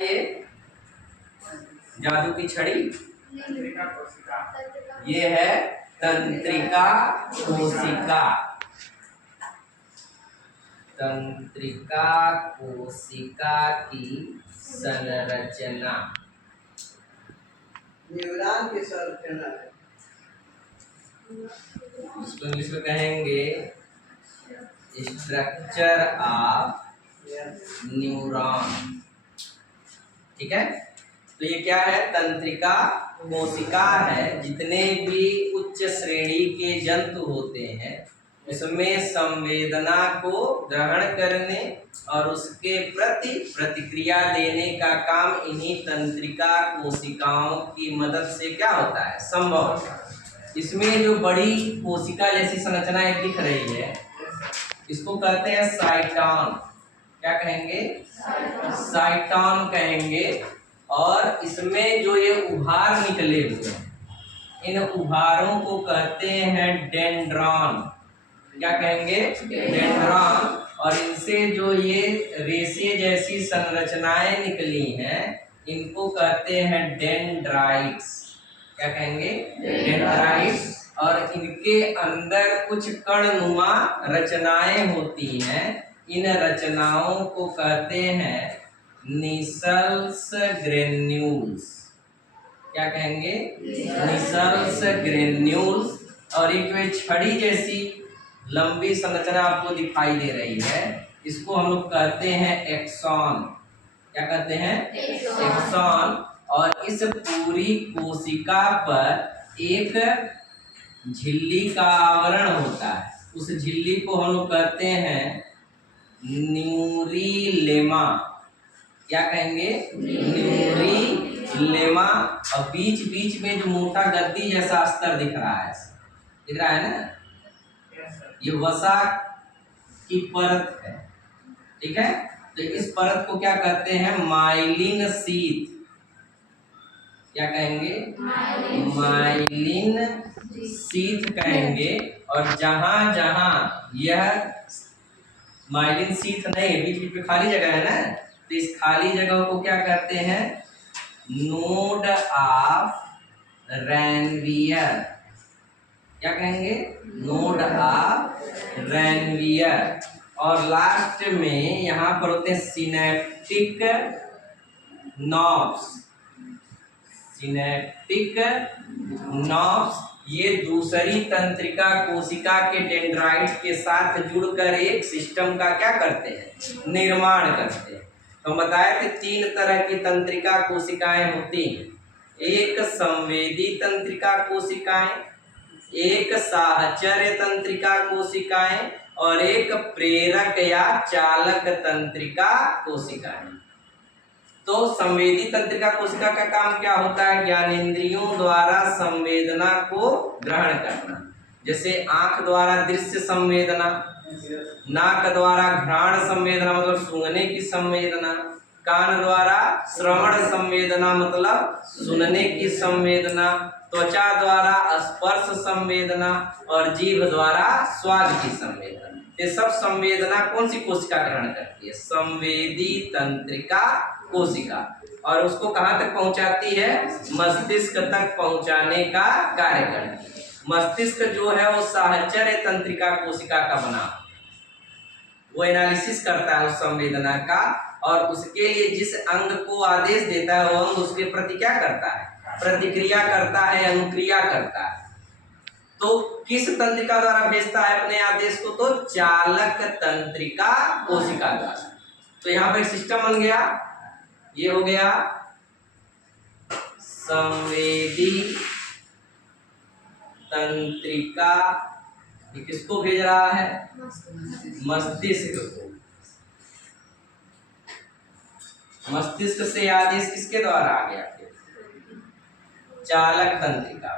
ये जादू की छड़ी, ये है तंत्रिका कोशिका। तंत्रिका कोशिका की संरचना, न्यूरॉन की संरचना है। इसको इंग्लिश में कहेंगे स्ट्रक्चर ऑफ न्यूरॉन। ठीक है, तो ये क्या है? तंत्रिका कोशिका है। जितने भी उच्च श्रेणी के जंतु होते हैं उसमें संवेदना को ग्रहण करने और उसके प्रति प्रतिक्रिया देने का काम इन्हीं तंत्रिका कोशिकाओं की मदद से क्या होता है, संभव होता है। इसमें जो बड़ी कोशिका जैसी संरचना दिख रही है इसको कहते हैं साइटॉन। क्या कहेंगे? साइटॉन कहेंगे। और इसमें जो ये उभार निकले हुए हैं इन उभारों को कहते हैं डेंड्रॉन। क्या कहेंगे? डेंड्रॉन। और इनसे जो ये रेशे जैसी संरचनाएं निकली हैं इनको कहते हैं डेंड्राइट्स। क्या कहेंगे? डेंड्राइट्स। और इनके अंदर कुछ कणनुमा रचनाएं होती हैं। इन रचनाओं को कहते हैं निसल्स ग्रेन्यूल्स। क्या कहेंगे? Nissl's granules. और एक जो छड़ी जैसी लंबी संरचना आपको दिखाई दे रही है इसको हम लोग कहते हैं एक्सॉन। क्या कहते हैं? एक्सॉन। और इस पूरी कोशिका पर एक झिल्ली का आवरण होता है। उस झिल्ली को हम लोग कहते हैं न्यूरीलेमा। क्या कहेंगे? न्यूरीलेमा। और बीच बीच में जो मोटा गद्दी जैसा अस्तर दिख रहा है ना, ये वसा की परत है। ठीक है, तो इस परत को क्या कहते हैं? Myelin sheath. क्या कहेंगे? माइलिन शीथ कहेंगे। और जहां जहां यह माइलिन शीथ नहीं है, बीच बीच में खाली जगह है ना, तो इस खाली जगह को क्या कहते हैं? Node of Ranvier. क्या कहेंगे? Node of Ranvier. और लास्ट में यहाँ पर होते हैं सिनेप्टिक नॉब्स। सिनेप्टिक नॉब्स ये दूसरी तंत्रिका कोशिका के डेंड्राइट्स के साथ जुड़कर एक सिस्टम का क्या करते हैं? निर्माण करते हैं। तो हम बताए थे 3 तरह की तंत्रिका कोशिकाएं होती हैं। एक संवेदी तंत्रिका कोशिकाएं, एक साहचर्य तंत्रिका कोशिकाएं और एक प्रेरक या चालक तंत्रिका कोशिकाएं। तो संवेदी तंत्रिका कोशिका का काम क्या होता है? ज्ञानेंद्रियों द्वारा संवेदना को ग्रहण करना। जैसे आंख द्वारा दृश्य संवेदना, नाक द्वारा घ्राण संवेदना मतलब सूंघने की संवेदना, कान द्वारा श्रवण संवेदना मतलब सुनने की संवेदना, त्वचा द्वारा स्पर्श संवेदना और जीभ द्वारा स्वाद की संवेदना। ये सब संवेदना कौन सी कोशिका ग्रहण करती है? संवेदी तंत्रिका कोशिका। और उसको कहाँ तक पहुंचाती है? मस्तिष्क तक पहुंचाने का कार्य करती है। मस्तिष्क जो है वो साहचर्य तंत्रिका कोशिका का बना, वो एनालिसिस करता है उस संवेदना का और उसके लिए जिस अंग को आदेश देता है वो अंग उसके प्रति क्या करता है? प्रतिक्रिया करता है, अनुक्रिया करता है। तो किस तंत्रिका द्वारा भेजता है अपने आदेश को? तो चालक तंत्रिका कोशिका द्वारा। तो यहाँ पर सिस्टम बन गया। ये हो गया संवेदी तंत्रिका। ये किसको भेज रहा है? मस्तिष्क को। मस्तिष्क से आदेश किसके द्वारा आ गया? चालक तंत्रिका।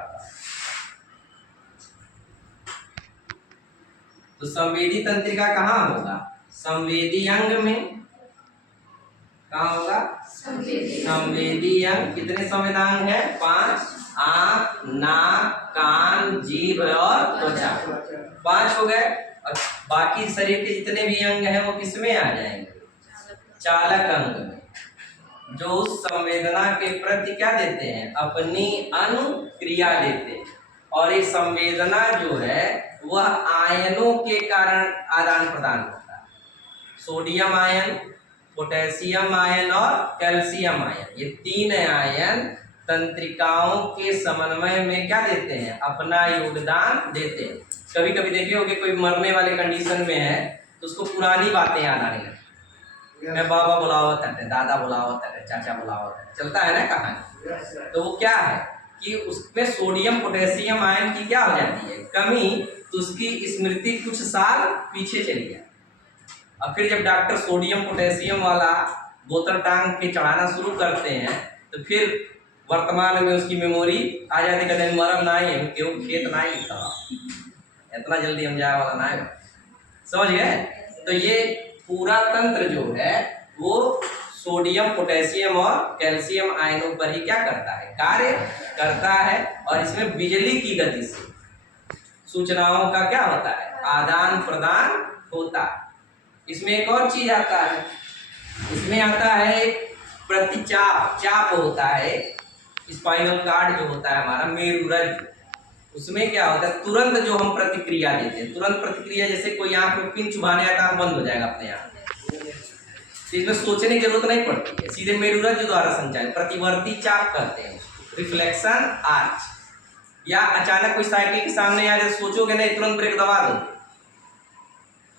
तो संवेदी तंत्रिका कहाँ होगा? संवेदी अंग में। कहाँ होगा? संवेदी अंग। कितने संवेदांग है? 5। आंख, नाक, कान, जीभ और त्वचा। 5 हो गए। और बाकी शरीर के जितने भी अंग हैं वो किसमें आ जाएंगे? चालक अंग में। जो उस संवेदना के प्रति क्या देते हैं, अपनी अनुक्रिया देते हैं। और ये संवेदना जो है वह आयनों के कारण आदान प्रदान होता है। सोडियम आयन, पोटेशियम आयन और कैल्शियम आयन, ये तीन आयन तंत्रिकाओं के समन्वय में क्या देते हैं, अपना योगदान देते हैं। कभी कभी देखे होगे कोई मरने वाले कंडीशन में है तो उसको पुरानी बातें याद आने लगती, मैं बाबा बुलावत है, दादा बुलावत है, चाचा बुलावत है, चलता है ना कहानी। तो वो क्या है कि उसमें सोडियम पोटेशियम आयन की क्या हो जाती है, कमी, तो उसकी स्मृति कुछ साल पीछे चली जाती। और फिर जब डॉक्टर सोडियम पोटेशियम वाला बोतल टांग के चढ़ाना शुरू करते हैं तो फिर वर्तमान में उसकी मेमोरी आ जाती, कहते मरम ना ही केहू खेत ना ही था, इतना जल्दी हम जाए वाला ना है, समझ गए। तो ये पूरा तंत्र जो है वो सोडियम पोटेशियम और कैल्शियम आयनों पर ही क्या करता है, कार्य करता है। और इसमें बिजली की गति से सूचनाओं का क्या होता है, आदान प्रदान होता है। इसमें एक और चीज आता है, इसमें आता है एक प्रतिचाप, चाप होता है, स्पाइनल कार्ड जो होता है हमारा मेरुरज्जु, उसमें क्या होता है, तुरंत जो हम प्रतिक्रिया देते हैं, तुरंत प्रतिक्रिया, जैसे कोई आंख में पिन चुभाने आता है बंद हो जाएगा अपने आप, तो इसमें सोचने की जरूरत नहीं पड़ती है, सीधे मेरुरज्जु द्वारा संचालित प्रतिवर्ती चाप कहते हैं, रिफ्लेक्शन आर्च। या अचानक कोई साइकिल के सामने आ जाए, सोचोगे नहीं, तुरंत ब्रेक दबा दो,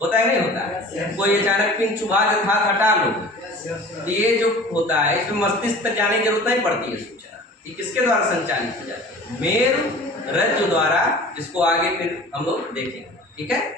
होता है नहीं होता है? कोई अचानक पिन चुभा के हाथ हटा लो, तो ये जो होता है इसमें मस्तिष्क तक जाने की जरूरत नहीं पड़ती है सूचना, ये किसके द्वारा संचालित हो जाती है, मेरुरज्जु द्वारा, जिसको आगे फिर हम लोग देखेंगे, ठीक है।